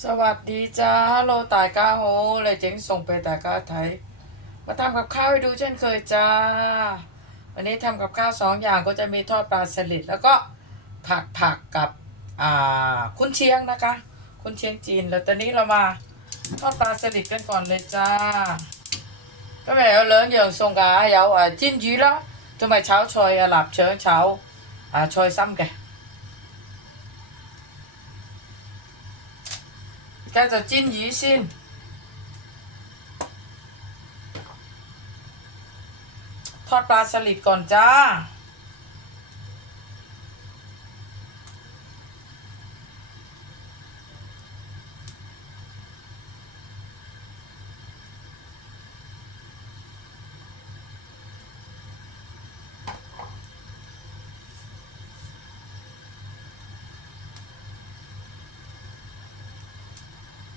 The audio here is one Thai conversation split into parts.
สวัสดีจ้าฮัลโหลตายก้าโฮเลยเจ๋งส่งไปตายก้าไทย มาทำกับข้าวให้ดูเช่นเคยจ้า วันนี้ทำกับข้าวสองอย่างก็จะมีทอดปลาสลิดแล้วก็ผักผักกับอ่าคุณเชียงนะคะ คุณเชียงจีนแล้วตอนนี้เรามาทอดปลาสลิดกันก่อนเลยจ้า ก็ไม่เอาเลิงอย่างส่งกาเยาอะจิ้นยีละทำไมเช้าชอยหลับเช้าเช้าอ่าชอยซ้ำแก 家就煎鱼先，ทอดปลาสลิดก่อนจ้า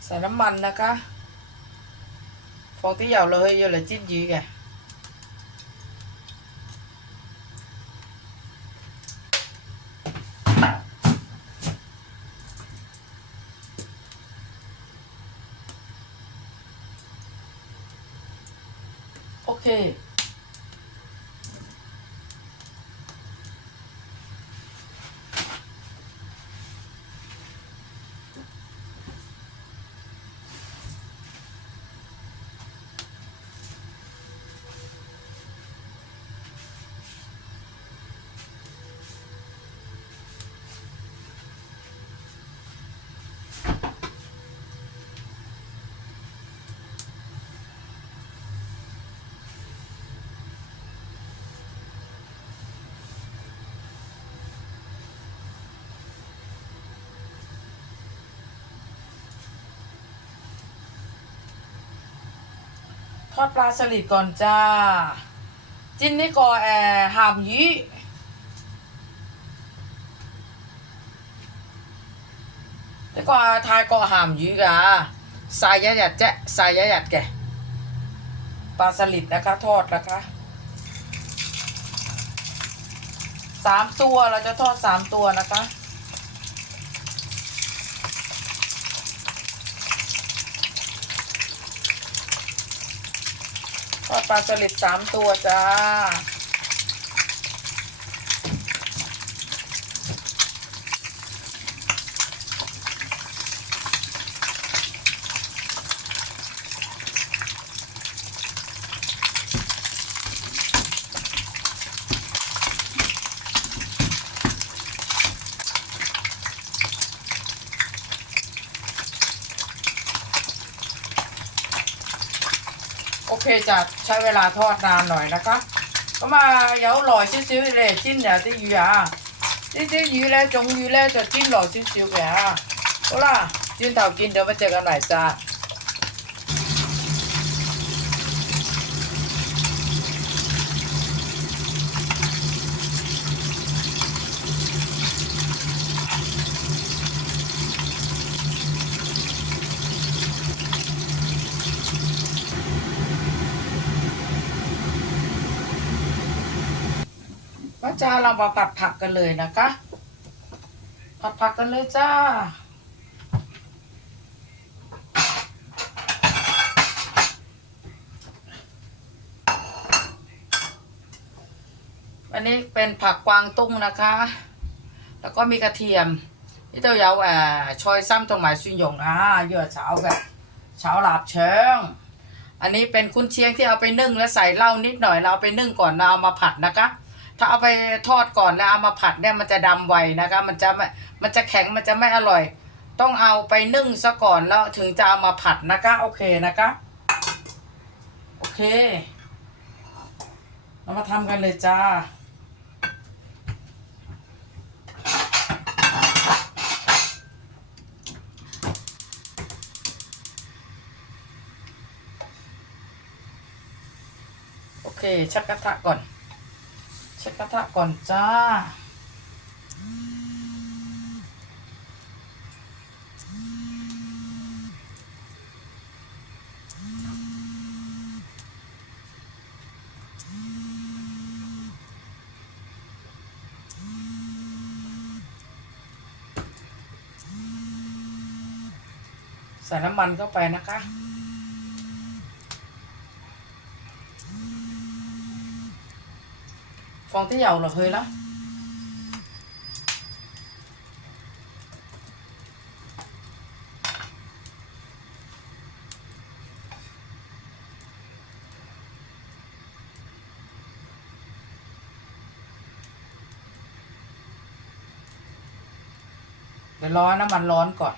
ใส่น้ำมันนะคะฟองที่ dầu là hơi vô là chín gì kìa ok ทอดปลาสลิดก่อนจ้า จิ้นนี่ก็แอหามยีนี่ก็ทายก็หามยีกะใส่ยะหยัดแจ๊ใส่ยะหยัดแกปลาสลิดนะคะ ทอดนะคะสามตัวเราจะทอดสามตัวนะคะ ทอดปลาสลิดสามตัวจ้า โอเคจะใช้เวลาทอดนานหน่อยนะคะ咁啊有耐少少你嚟煎有啲魚啊，呢啲魚咧種魚咧就煎耐少少嘅啊。好啦，轉頭見到乜隻咁嚟咋？ จ้าเรามาผัดผักกันเลยนะคะ ผัดผักกันเลยจ้า อันนี้เป็นผักกวางตุ้งนะคะ แล้วก็มีกระเทียมนี่เต้ายาวอ่ชอยซ้ำตรงหมายซุนหยงอ่าเยอะเช้าแบบเช้าหลาบเชิงอันนี้เป็นคุณเชียงที่เอาไปนึ่งแล้วใส่เหล้านิดหน่อยเราเอาไปนึ่งก่อนเราเอามาผัดนะคะ ถ้าเอาไปทอดก่อนแล้วเอามาผัดเนี่ยมันจะดำไวนะคะ มันจะไม่มันจะแข็งมันจะไม่อร่อย ต้องเอาไปนึ่งซะก่อนแล้วถึงจะเอามาผัดนะคะ โอเคนะคะโอเคเรามาทำกันเลยจ้าโอเคชักกระทะก่อน ชักกระทะก่อนจ้าใส่น้ำมันเข้าไปนะคะ ฟองที่เหยาเหรอเคยละเดี๋ยวรอให้น้ำมันร้อนก่อน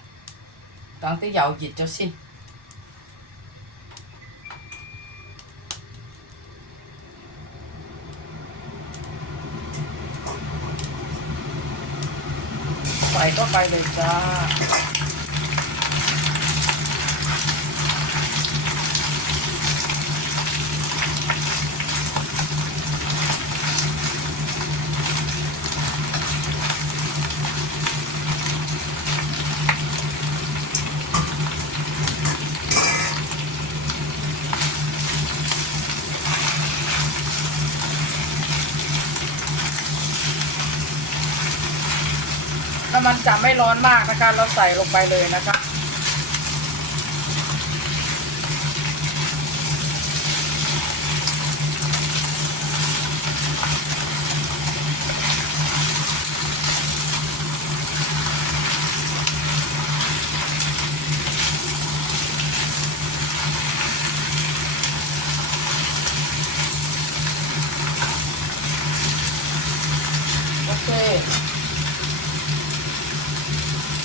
ตั้งที่เหยาหยิดเจ้าสิ้น ใส่เข้าไปเลยจ้า มันจะไม่ร้อนมากนะคะ เราใส่ลงไปเลยนะคะโอเค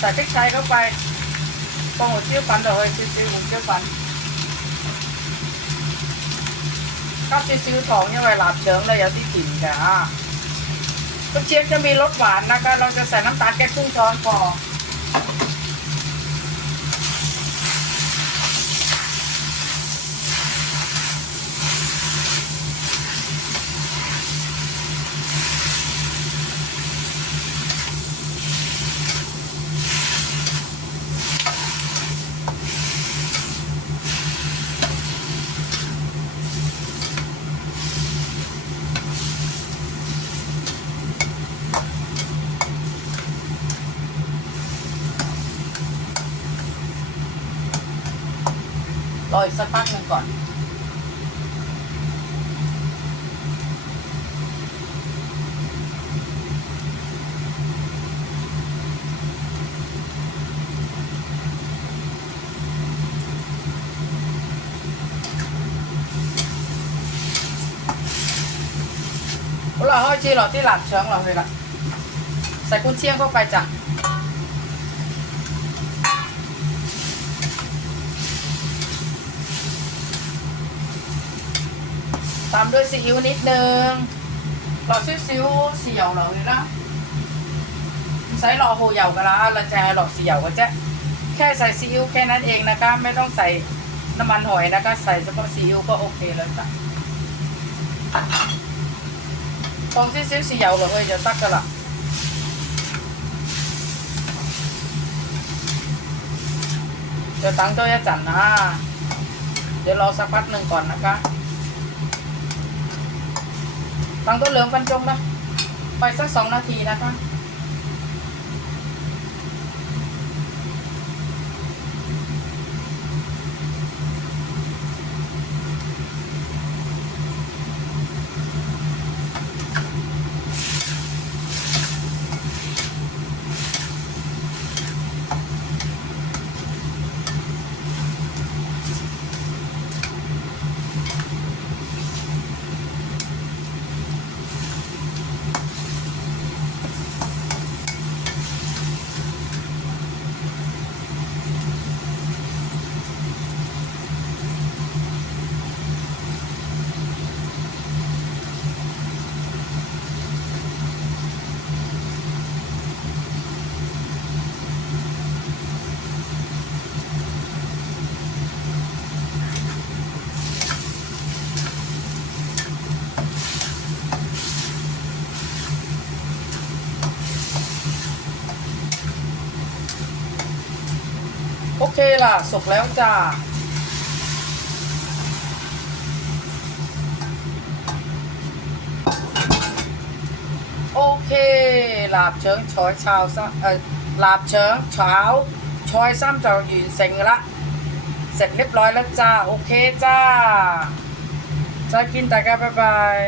ส่พริกไทยเข้าไปปองหัวเจียวปันเดี๋ยวเฮ้ยซีซีหัวเจียวปันก็ซีซิวทองยังไงหลับเชิงเลยอย่าที่ถิ่นจ้ะกุนเชียงจะมีรสหวานนะคะ เราจะใส่น้ำตาลแค่ครึ่งช้อนพอ ออีกสักพักหนึ่งก่อน เราห้อยจีหรอที่หลับเชิงเราเลยล่ะ ใส่กุนเชียงเข้าไปจ้ะ ตามด้วยซีอิ๊วนิดนึงเราซื้อซีอิ๊วเสี่ยวเหรอเลยนะใส่หล่อโหเยากันละเราจะหล่อเสี่ยวก็จะแค่ใส่ซีอิ๊วแค่นั้นเองนะคะ ไม่ต้องใส่น้ำมันหอยนะคะ ใส่เฉพาะซีอิ๊วก็โอเคแล้วจ้ะฟองซีอิ๊วเสี่ยวเหรอเอ้ยเดี๋ยวตักกันละเดี๋ยวตั้งเจ้าจะจันนะ เดี๋ยวรอสักพักหนึ่งก่อนนะคะ ตั้งตัวเหลืองฟันจงนะ ไปสักสองนาทีนะคะ โอเคล่ะสุกแล้วจ้าโอเคลาบเชิงชอยชาวซะเออลาบเชิงเช้าชอยซ้ำจะยืนเซ็งละ เสร็จเรียบร้อยแล้วจ้า โอเคจ้าจะกินแต่กันบ๊ายบาย